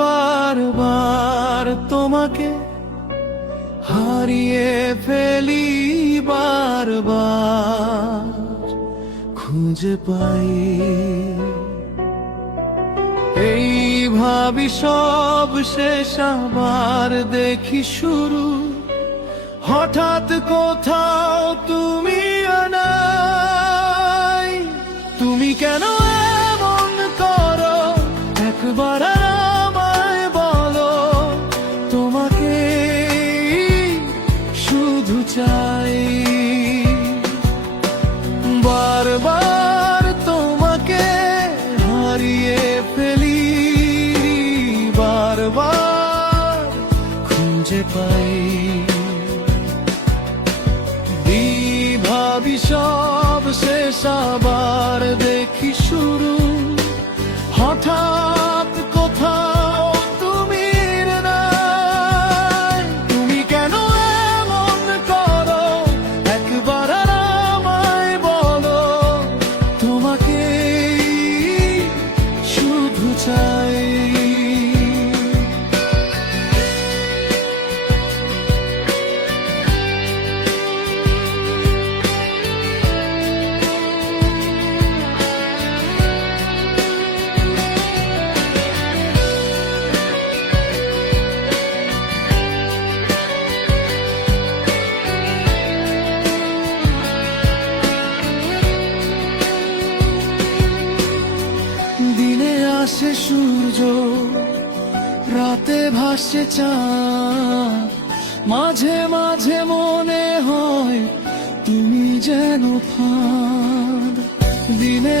বারবার তোমাকে হারিয়ে ফেলি, বারবার খুঁজে পাই। এই ভাবি সব শেষ, আবার দেখি শুরু। হঠাৎ কোথাও তুমি নাই, তুমি কেন এমন করো? একবার আমায় বলো, তোমাকে শুধু চাই। বারবার তোমাকে হারিয়ে ফেলি, বারবার খুঁজে পাই। ভাবি সব শেষ, আবার দেখি শুরু। হঠাৎ কোথাও তুমি নাই, তুমি কেন এমন করো? একবার আমায় বলো, তোমাকে শুধু চাই। দিনে আসে সূর্য, রাতে ভাসে চাঁদ। মাঝে মাঝে মনে হয় তুমি যেন ফাঁদ। দিনে